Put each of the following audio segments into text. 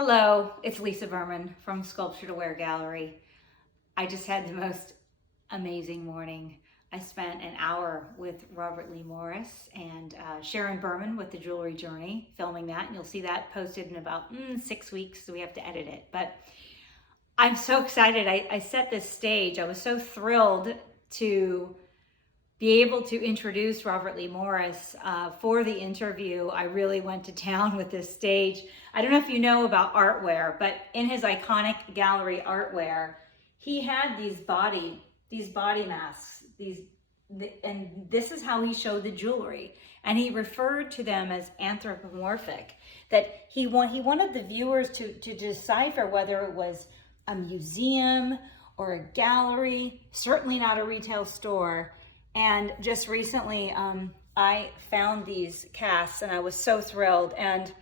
Hello, it's Lisa Berman from Sculpture to Wear Gallery. I just had the most amazing morning. I spent an hour with Robert Lee Morris and Sharon Berman with the Jewelry Journey, filming that, and you'll see that posted in about 6 weeks, so we have to edit it. But I'm so excited. I set this stage. I was so thrilled to be able to introduce Robert Lee Morris for the interview. I really went to town with this stage. I don't know if you know about Artwear, but in his iconic gallery Artwear, he had these body masks, and this is how he showed the jewelry. And he referred to them as anthropomorphic, that he wanted the viewers to decipher whether it was a museum or a gallery, certainly not a retail store. And just recently, I found these casts and I was so thrilled. And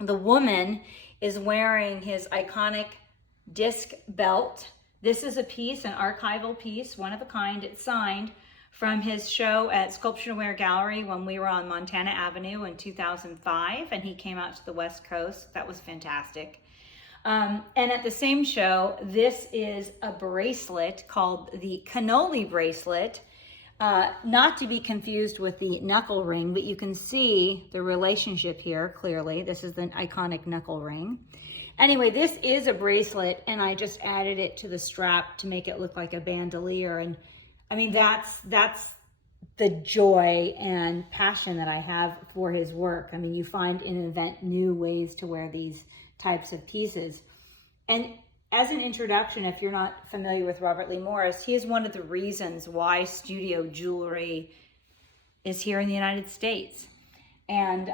the woman is wearing his iconic disc belt. This is a piece, an archival piece, one of a kind. It's signed from his show at Sculpture to Wear Gallery when we were on Montana Avenue in 2005, and he came out to the West Coast. That was fantastic. And at the same show, this is a bracelet called the cannoli bracelet. Not to be confused with the knuckle ring, but you can see the relationship here clearly. This is the iconic knuckle ring. Anyway, this is a bracelet, and I just added it to the strap to make it look like a bandolier. And I mean, that's the joy and passion that I have for his work. I mean, you find and invent new ways to wear these types of pieces. And as an introduction, if you're not familiar with Robert Lee Morris, he is one of the reasons why studio jewelry is here in the United States. And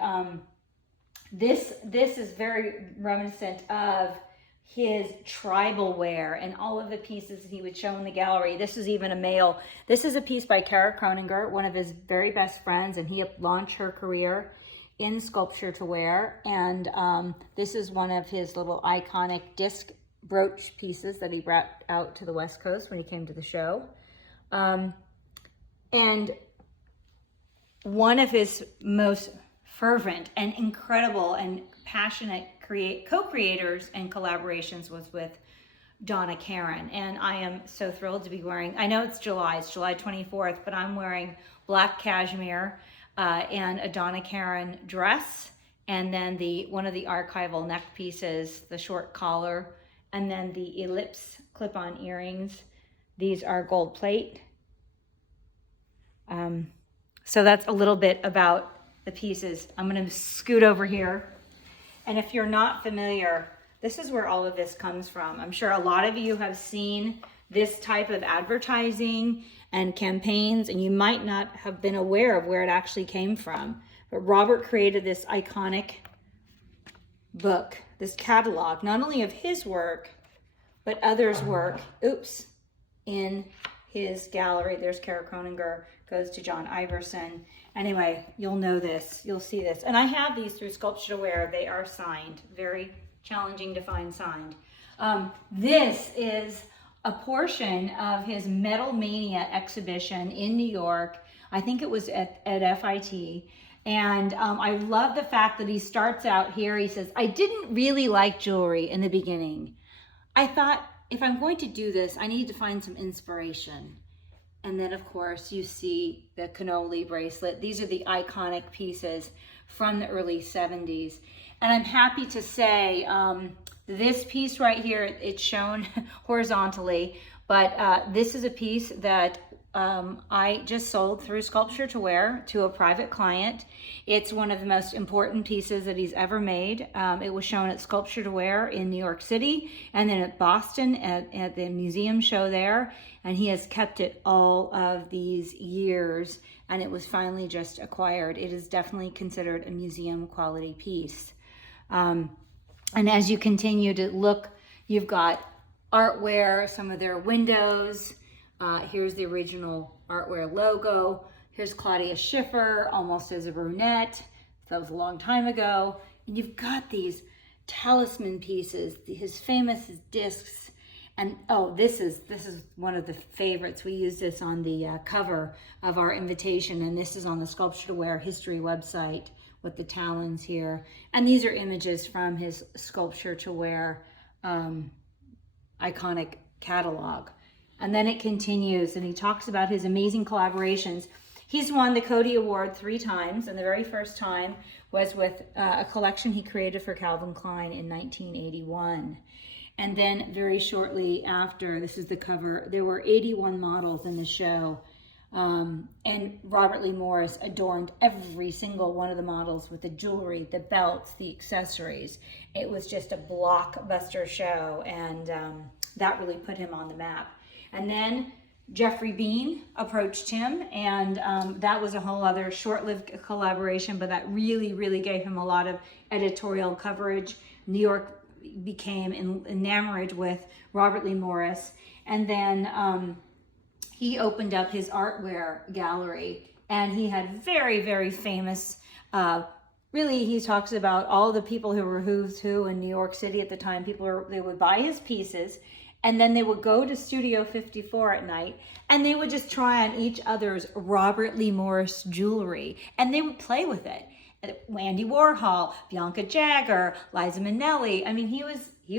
this is very reminiscent of his tribal wear and all of the pieces that he would show in the gallery. This is even a male. This is a piece by Kara Kroninger, one of his very best friends, and he launched her career in sculpture to wear. And this is one of his little iconic disc brooch pieces that he brought out to the West Coast when he came to the show. And one of his most fervent and incredible and passionate co-creators and collaborations was with Donna Karan. And I am so thrilled to be wearing, I know it's July 24th, but I'm wearing black cashmere and a Donna Karan dress, and then one of the archival neck pieces, the short collar, and then the ellipse clip-on earrings. These are gold plate. So that's a little bit about the pieces. I'm gonna scoot over here. And if you're not familiar, this is where all of this comes from. I'm sure a lot of you have seen this type of advertising and campaigns, and you might not have been aware of where it actually came from. But Robert created this iconic book, this catalog, not only of his work, but others' work, in his gallery. There's Kara Kroninger, goes to John Iverson. Anyway, you'll know this, you'll see this. And I have these through Sculpture to Wear. They are signed, very challenging to find signed. This is a portion of his Metal Mania exhibition in New York. I think it was at FIT. And I love the fact that he starts out here. He says, I didn't really like jewelry in the beginning. I thought, if I'm going to do this, I need to find some inspiration. And then, of course, you see the cannoli bracelet. These are the iconic pieces from the early 70s. And I'm happy to say this piece right here, it's shown horizontally, but this is a piece that I just sold through Sculpture to Wear to a private client. It's one of the most important pieces that he's ever made. It was shown at Sculpture to Wear in New York City, and then at Boston at the museum show there. And he has kept it all of these years, and it was finally just acquired. It is definitely considered a museum quality piece. And as you continue to look, you've got Artwear, some of their windows. Here's the original Artwear logo. Here's Claudia Schiffer, almost as a brunette. That was a long time ago. And you've got these talisman pieces, his famous discs. And oh, this is one of the favorites. We used this on the cover of our invitation, and this is on the Sculpture to Wear history website with the talons here. And these are images from his Sculpture to Wear iconic catalog. And then it continues, and he talks about his amazing collaborations. He's won the Coty Award 3 times, and the very first time was with a collection he created for Calvin Klein in 1981. And then very shortly after, this is the cover, there were 81 models in the show. And Robert Lee Morris adorned every single one of the models with the jewelry, the belts, the accessories. It was just a blockbuster show, and that really put him on the map. And then Jeffrey Bean approached him, and that was a whole other short-lived collaboration, but that really, really gave him a lot of editorial coverage. New York became enamored with Robert Lee Morris, and then he opened up his Artwear gallery, and he had very, very famous, really, he talks about all the people who were who's who in New York City at the time. They would buy his pieces, and then they would go to Studio 54 at night, and they would just try on each other's Robert Lee Morris jewelry, and they would play with it. Andy Warhol, Bianca Jagger, Liza Minnelli. I mean, he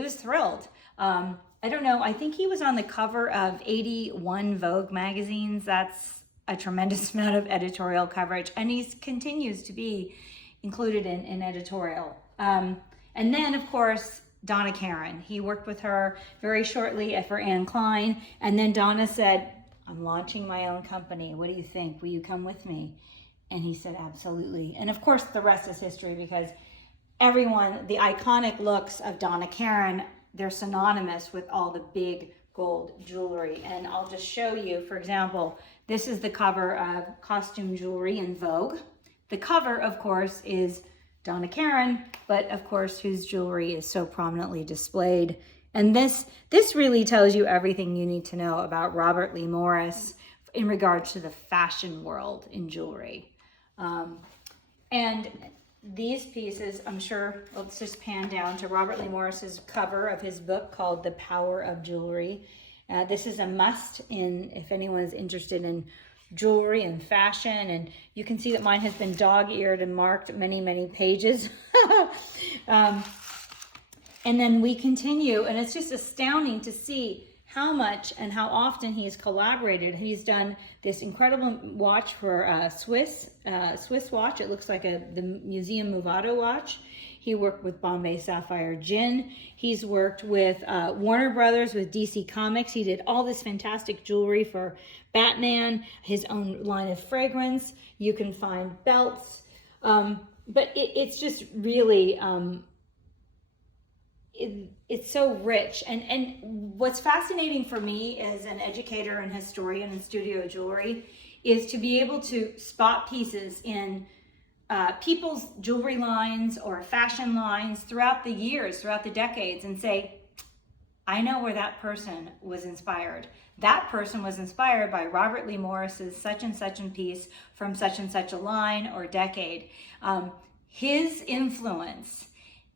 was thrilled. I don't know, I think he was on the cover of 81 Vogue magazines. That's a tremendous amount of editorial coverage, and he continues to be included in editorial. And then, of course, Donna Karan. He worked with her very shortly for Anne Klein, and then Donna said, I'm launching my own company. What do you think? Will you come with me? And he said, absolutely. And of course, the rest is history, because everyone, the iconic looks of Donna Karan, they're synonymous with all the big gold jewelry. And I'll just show you, for example, this is the cover of Costume Jewelry in Vogue. The cover, of course, is Donna Karan, but of course, whose jewelry is so prominently displayed. And this really tells you everything you need to know about Robert Lee Morris in regards to the fashion world in jewelry. And these pieces, I'm sure, let's just pan down to Robert Lee Morris's cover of his book called The Power of Jewelry. This is a must if anyone is interested in jewelry and fashion, and you can see that mine has been dog-eared and marked many, many pages. And then we continue, and it's just astounding to see how much and how often he's collaborated. He's done this incredible watch for Swiss watch. It looks like the Museum Movado watch. He worked with Bombay Sapphire Gin. He's worked with Warner Brothers, with DC Comics. He did all this fantastic jewelry for Batman, his own line of fragrance. You can find belts. But it's just really, it's so rich. And what's fascinating for me as an educator and historian in studio jewelry is to be able to spot pieces in people's jewelry lines or fashion lines throughout the years, throughout the decades, and say, I know where that person was inspired. That person was inspired by Robert Lee Morris's such and such a piece from such and such a line or decade. His influence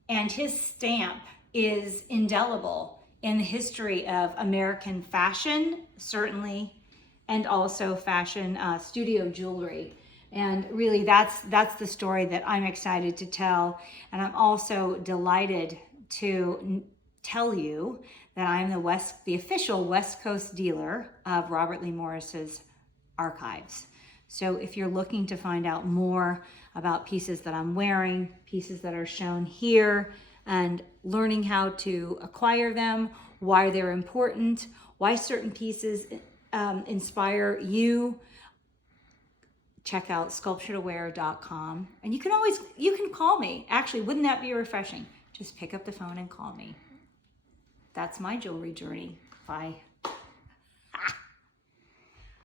and his stamp is indelible in the history of American fashion, certainly, and also fashion studio jewelry. And really, that's the story that I'm excited to tell. And I'm also delighted to tell you that I'm the official West Coast dealer of Robert Lee Morris's archives. So if you're looking to find out more about pieces that I'm wearing, pieces that are shown here, and learning how to acquire them, why they're important, why certain pieces inspire you, check out sculpturetowear.com. And you can call me. Actually, wouldn't that be refreshing? Just pick up the phone and call me. That's my jewelry journey. Bye.